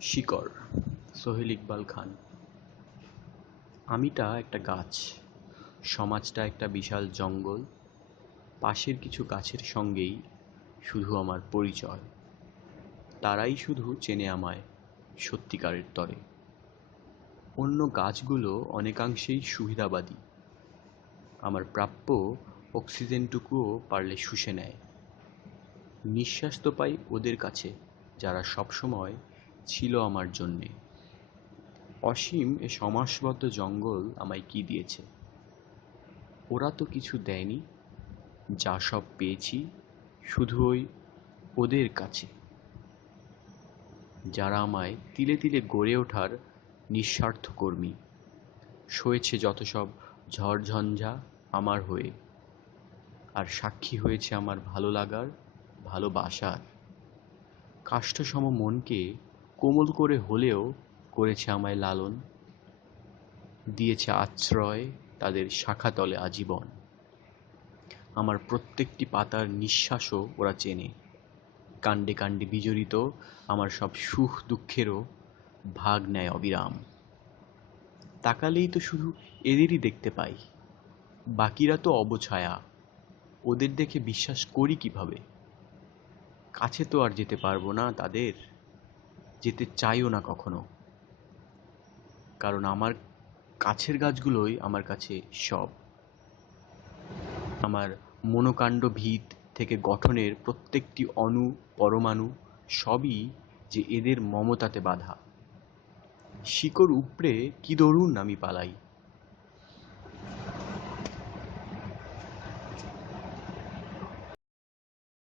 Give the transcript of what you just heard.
শিকড়, সোহেল ইকবাল খান। আমিটা একটা গাছ, সমাজটা একটা বিশাল জঙ্গল। পাশের কিছু গাছের সঙ্গেই শুধু আমার পরিচয়। তারাই শুধু চেনে আমায় সত্যিকারের তরে। অন্য গাছগুলো অনেকাংশেই সুবিধাবাদী। আমার প্রাপ্য অক্সিজেনটুকুও পারলে শুষে নেয়। নিঃশ্বাস তো পাই ওদের কাছে, যারা সবসময় ছিল আমার জন্যে। অসীম এ সমাসবদ্ধ জঙ্গল আমায় কি দিয়েছে? ওরা তো কিছু দেয়নি। যা সব পেয়েছি শুধু ওদের কাছে, যারা আমায় তিলে তিলে গড়ে ওঠার নিঃস্বার্থ কর্মী। সয়েছে যত সব ঝড়-ঝঞ্ঝা আমার হয়ে, আর সাক্ষী হয়েছে আমার ভালো লাগার, ভালোবাসার। কাষ্ঠসম মনকে কোমল করে হলেও করেছে আমায় লালন, দিয়েছে আশ্রয় তাদের শাখাতলে আজীবন। আমার প্রত্যেকটি পাতার নিঃশ্বাসও ওরা চেনে। কাণ্ডে কাণ্ডে বিজড়িত আমার সব সুখ দুঃখেরও ভাগ নেয় অবিরাম। তাকালেই তো শুধু এদেরই দেখতে পাই। বাকিরা তো অবছায়া, ওদের দেখে বিশ্বাস করি কিভাবে? কাছে তো আর যেতে পারবো না তাদের, যেতে চাইও না কখনো। কারণ আমার কাছের গাছগুলোই আমার কাছে সব। আমার মনোকাণ্ড ভিত থেকে গঠনের প্রত্যেকটি অণু, পরমাণু সবই যে এদের মমতাতে বাঁধা। শিকড় উপড়ে কি দরুন আমি পালাই।